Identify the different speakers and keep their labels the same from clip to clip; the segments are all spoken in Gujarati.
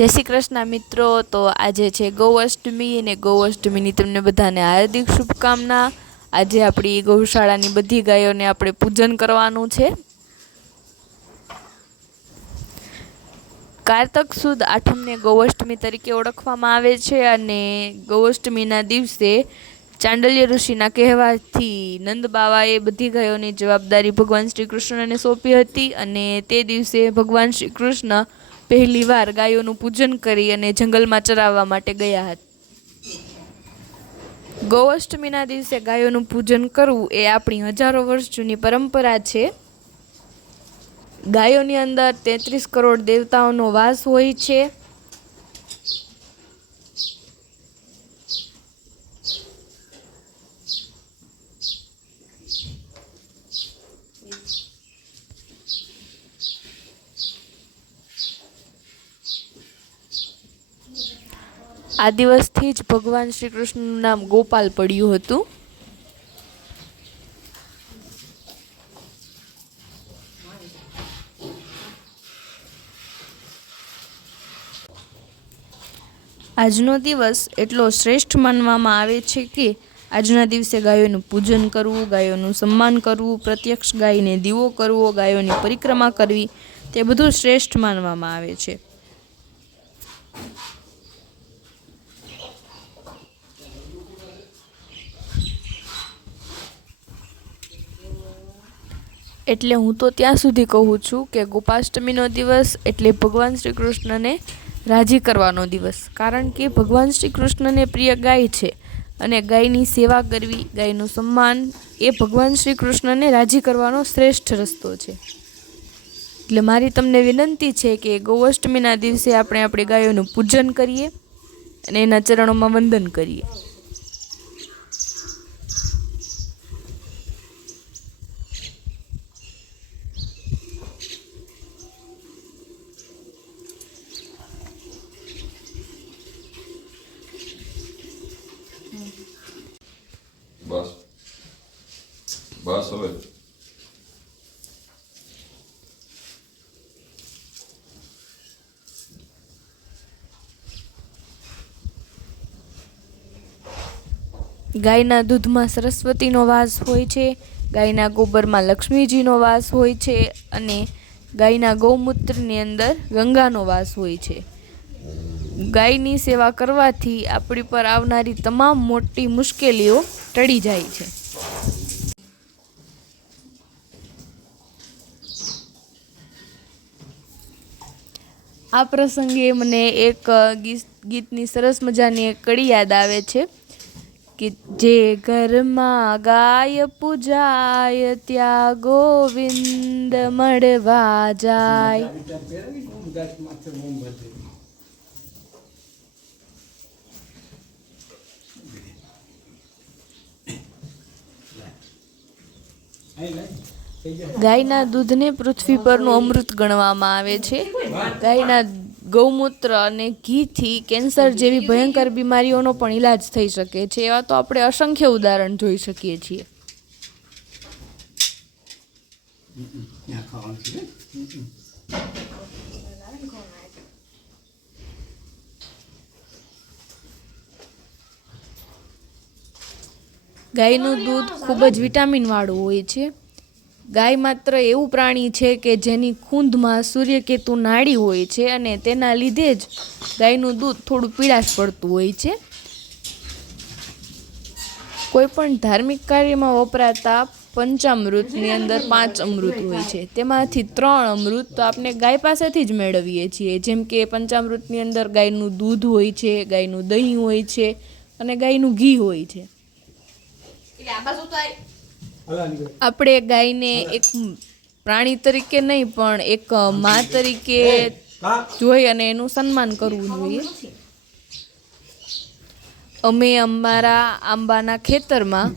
Speaker 1: જય શ્રી કૃષ્ણ મિત્રો. તો આજે છે ગૌઅષ્ટમી અને ગૌઅષ્ટમીની તમને બધાને હાર્દિક શુભકામના. આજે આપણી ગૌશાળાની બધી ગાયોને આપણે પૂજન કરવાનું છે. કારતક સુદ આઠમને ગૌઅષ્ટમી તરીકે ઓળખવામાં આવે છે અને ગૌઅષ્ટમીના દિવસે ચાંડલ્ય ઋષિના કહેવાથી નંદ બાવાએ બધી ગાયોની જવાબદારી ભગવાન શ્રી કૃષ્ણને સોંપી હતી અને તે દિવસે ભગવાન શ્રી કૃષ્ણ પહેલી વાર ગાયોનું પૂજન કરી અને જંગલમાં ચરાવવા માટે ગયા હતા. ગૌઅષ્ટમીના દિવસે ગાયોનું પૂજન કરવું એ આપણી હજારો વર્ષ જૂની પરંપરા છે. ગાયોની અંદર તેત્રીસ કરોડ દેવતાઓનો વાસ હોય છે. આ દિવસથી જ ભગવાન શ્રી કૃષ્ણનું નામ ગોપાલ પડ્યું હતું. આજનો દિવસ એટલો શ્રેષ્ઠ માનવામાં આવે છે કે આજના દિવસે ગાયોનું પૂજન કરવું, ગાયોનું સન્માન કરવું, પ્રત્યક્ષ ગાયને દીવો કરવો, ગાયોની પરિક્રમા કરવી તે બધું શ્રેષ્ઠ માનવામાં આવે છે. એટલે હું તો ત્યાં સુધી કહું છું કે ગોપાષ્ટમીનો દિવસ એટલે ભગવાન શ્રી કૃષ્ણને રાજી કરવાનો દિવસ. કારણ કે ભગવાન શ્રી કૃષ્ણને પ્રિય ગાય છે અને ગાયની સેવા કરવી, ગાયનું સન્માન એ ભગવાન શ્રી કૃષ્ણને રાજી કરવાનો શ્રેષ્ઠ રસ્તો છે. એટલે મારી તમને વિનંતી છે કે ગૌઅષ્ટમીના દિવસે આપણે આપણી ગાયોનું પૂજન કરીએ અને એના ચરણોમાં વંદન કરીએ.
Speaker 2: હવે
Speaker 1: ગાયના દૂધમાં સરસ્વતીનો વાસ હોય છે, ગાયના ગોબરમાં લક્ષ્મીજીનો વાસ હોય છે અને ગાયના ગૌમૂત્રની અંદર ગંગાનો વાસ હોય છે. ગાયની સેવા કરવાથી આપણી પર આવનારી તમામ મોટી મુશ્કેલીઓ ટળી જાય છે. આ પ્રસંગે મને એક ગીતની સરસ મજાની એક કડી યાદ આવે છે કે જે ઘરમાં ગાય પૂજાય, ત્યાં ગોવિંદ મળવા જાય. ગાયના દૂધને પૃથ્વી પરનું અમૃત ગણવામાં આવે છે. ગાયના ગૌમૂત્ર અને ઘીથી કેન્સર જેવી ભયંકર બીમારીઓનો પણ ઈલાજ થઈ શકે છે. એવા તો આપણે અસંખ્ય ઉદાહરણ જોઈ શકીએ છીએ? ગાયનું દૂધ ખૂબ જ વિટામિનવાળું હોય છે. ગાય માત્ર એવું પ્રાણી છે કે જેની ખૂંધમાં સૂર્યકેતુ નાડી હોય છે અને તેના લીધે જ ગાયનું દૂધ થોડું પીળાશ પડતું હોય છે. કોઈપણ ધાર્મિક કાર્યમાં વપરાતા પંચામૃતની અંદર પાંચ અમૃત હોય છે. તેમાંથી ત્રણ અમૃત તો આપણે ગાય પાસેથી જ મેળવીએ છીએ. જેમ કે પંચામૃતની અંદર ગાયનું દૂધ હોય છે, ગાયનું દહીં હોય છે અને ગાયનું ઘી હોય છે. આપણે ગાયને એક પ્રાણી તરીકે નહીં પણ એક મા તરીકે જોઈ અને એનું સન્માન કરવું જોઈએ. અમે અમારા આંબાના ખેતરમાં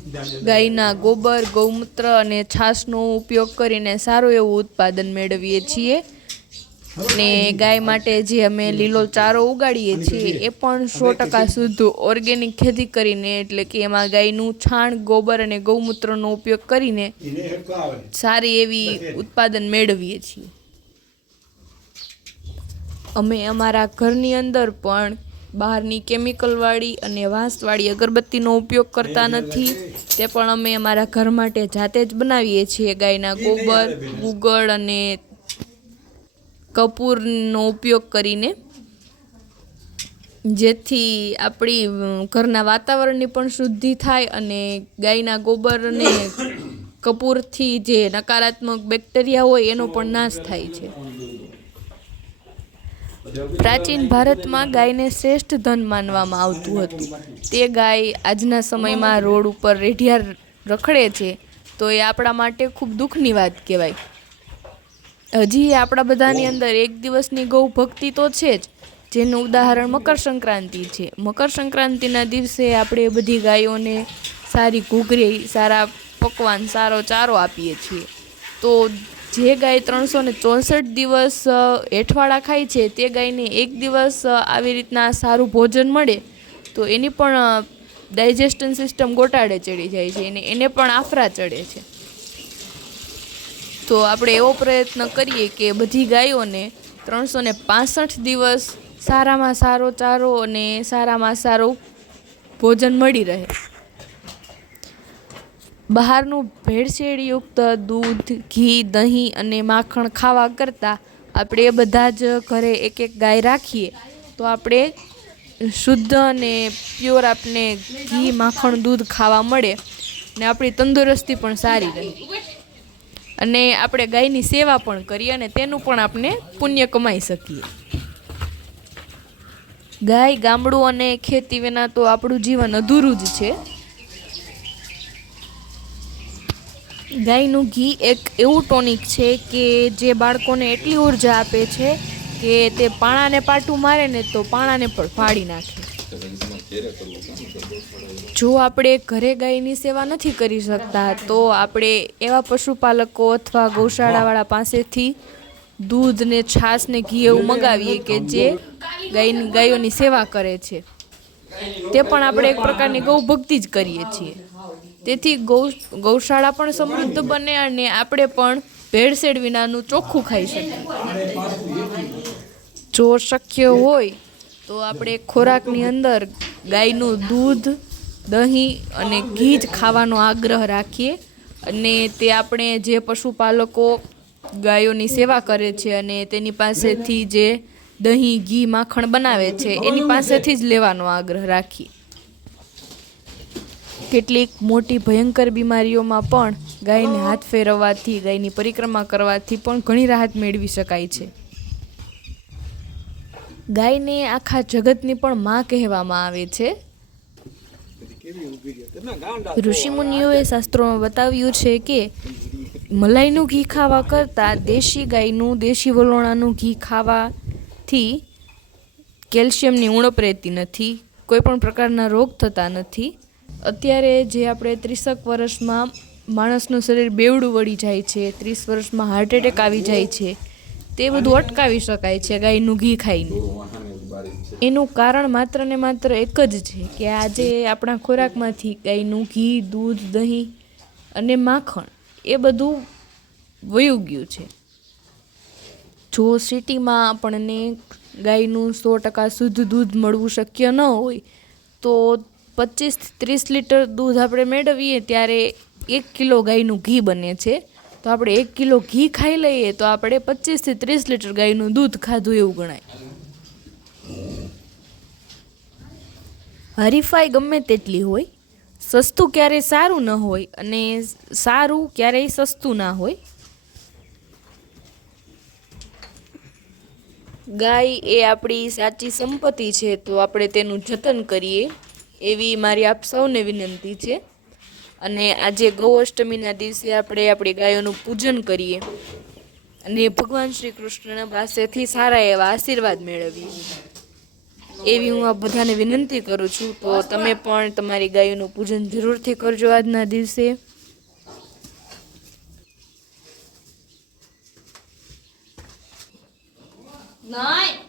Speaker 1: ગાયના ગોબર ગૌમૂત્ર અને છાશનો ઉપયોગ કરીને સારું એવું ઉત્પાદન મેળવીએ છીએ. ને ગાય માટે જે અમે લીલો ચારો ઉગાડીએ છીએ, એ પણ સો ટકા શુદ્ધ ઓર્ગેનિક ખેતી કરીને, એટલે કે એમાં ગાયનું છાણ, ગોબર અને ગૌમૂત્રનો ઉપયોગ કરીને સારી એવી ઉત્પાદન મેળવીએ છીએ. અમે અમારા ઘરની અંદર પણ બહારની કેમિકલવાળી અને વાંસવાળી અગરબત્તીનો ઉપયોગ કરતા નથી. તે પણ અમે અમારા ઘર માટે જાતે જ બનાવીએ છીએ ગાયના ગોબર, ગુગળ અને કપૂરનો ઉપયોગ કરીને, જેથી આપણી ઘરના વાતાવરણની પણ શુદ્ધિ થાય અને ગાયના ગોબરને કપૂરથી જે નકારાત્મક બેક્ટેરિયા હોય એનો પણ નાશ થાય છે. પ્રાચીન ભારતમાં ગાયને શ્રેષ્ઠ ધન માનવામાં આવતું હતું. તે ગાય આજના સમયમાં રોડ ઉપર રેઢિયાર રખડે છે, તો એ આપણા માટે ખૂબ દુઃખની વાત કહેવાય. હજી આપણા બધાની અંદર એક દિવસની ગૌ ભક્તિ તો છે જ. જેનું ઉદાહરણ મકર સંક્રાંતિ છે. મકર સંક્રાંતિના દિવસે આપણે બધી ગાયોને સારી ઘૂઘરી, સારા પકવાન, સારો ચારો આપીએ છીએ. તો જે ગાય ત્રણસો ને ચોસઠ દિવસ હેઠવાળા ખાય છે, તે ગાયને એક દિવસ આવી રીતના સારું ભોજન મળે, તો એની પણ ડાયજેસ્ટન સિસ્ટમ ગોટાળે ચડી જાય છે. અને એને પણ આફરા ચડે છે. તો આપણે એવો પ્રયત્ન કરીએ કે બધી ગાયોને ત્રણસો ને પાસઠ દિવસ સારામાં સારો ચારો અને સારામાં સારું ભોજન મળી રહે. બહારનું ભેળસેળયુક્ત દૂધ, ઘી, દહીં અને માખણ ખાવા કરતાં આપણે બધા જ ઘરે એક એક ગાય રાખીએ. તો આપણે શુદ્ધ અને પ્યોર આપને ઘી, માખણ, દૂધ ખાવા મળે ને આપણી તંદુરસ્તી પણ સારી રહે. અને આપણે ગાયની સેવા પણ કરીએ અને તેનું પણ આપણે પુણ્ય કમાઈ શકીએ. ગાય ગામડું અને ખેતી વિના તો આપણું જીવન અધૂરું જ છે. ગાયનું ઘી એક એવું ટોનિક છે કે જે બાળકોને એટલી ઊર્જા આપે છે કે તે પાણાને પાટું મારે ને તો પાણાને પણ ફાડી નાખે. જો આપણે ઘરે ગાયની સેવા નથી કરી શકતા, તો આપણે એવા પશુપાલકો અથવા ગૌશાળાવાળા પાસેથી દૂધ ને છાશ ને ઘી એવું મગાવીએ કે જે ગાયની, ગાયોની સેવા કરે છે. તે પણ આપણે એક પ્રકારની ગૌ ભક્તિ જ કરીએ છીએ. તેથી ગૌ, ગૌશાળા પણ સમૃદ્ધ બને અને આપણે પણ ભેળસેળ વિનાનું ચોખ્ખું ખાઈ શકીએ. જો શક્ય હોય, તો આપણે ખોરાકની અંદર ગાયનું દૂધ, દહીં અને ઘી જ ખાવાનો આગ્રહ રાખીએ. અને તે આપણે જે પશુપાલકો ગાયોની સેવા કરે છે અને તેની પાસેથી જે દહીં, ઘી, માખણ બનાવે છે, એની પાસેથી જ લેવાનો આગ્રહ રાખીએ. કેટલીક મોટી ભયંકર બીમારીઓમાં પણ ગાયને હાથ ફેરવવાથી, ગાયની પરિક્રમા કરવાથી પણ ઘણી રાહત મેળવી શકાય છે. ગાયને આખા જગતની પણ માં કહેવામાં આવે છે. ઋષિમુનિઓએ શાસ્ત્રોમાં બતાવ્યું છે કે મલાઈનું ઘી ખાવા કરતાં દેશી ગાયનું, દેશી વલોણાનું ઘી ખાવાથી કેલ્શિયમની ઉણપ રહેતી નથી કોઈ પણ પ્રકારના રોગ થતા નથી. અત્યારે જે આપણે ત્રીસક વર્ષમાં માણસનું શરીર બેવડું વળી જાય છે, ત્રીસ વર્ષમાં હાર્ટ એટેક આવી જાય છે. તે બધું અટકાવી શકાય છે ગાયનું ઘી ખાઈને. એનું કારણ માત્ર ને માત્ર એક જ છે કે આજે આપણા ખોરાકમાંથી ગાયનું ઘી દૂધ દહીં અને માખણ એ બધું વયું ગયું છે. જો સિટીમાં આપણને ગાયનું સો ટકા શુદ્ધ દૂધ મળવું શક્ય ન હોય તો પચીસ ત્રીસ લીટર દૂધ આપણે મેળવીએ ત્યારે એક કિલો ગાયનું ઘી બને છે. તો આપણે એક કિલો ઘી ખાઈ લઈએ તો આપણે પચીસથી ત્રીસ લીટર ગાયનું દૂધ ખાધું એવું ગણાય. હરીફાઈ ગમે તેટલી હોય, સસ્તું ક્યારેય સારું ન હોય અને સારું ક્યારેય સસ્તું ના હોય. ગાય એ આપણી સાચી સંપત્તિ છે તો આપણે તેનું જતન કરીએ એવી મારી આપ સૌને વિનંતી છે. અને આજે ગૌઅષ્ટમીના દિવસે આપણે આપણી ગાયોનું પૂજન કરીએ. અને ભગવાન શ્રી કૃષ્ણ પાસેથી સારા એવા આશીર્વાદ મેળવીએ. એવી હું આ બધાને વિનંતી કરું છું, તો તમે પણ તમારી ગાયોનું પૂજન જરૂરથી કરજો આજના દિવસે.
Speaker 3: નહીં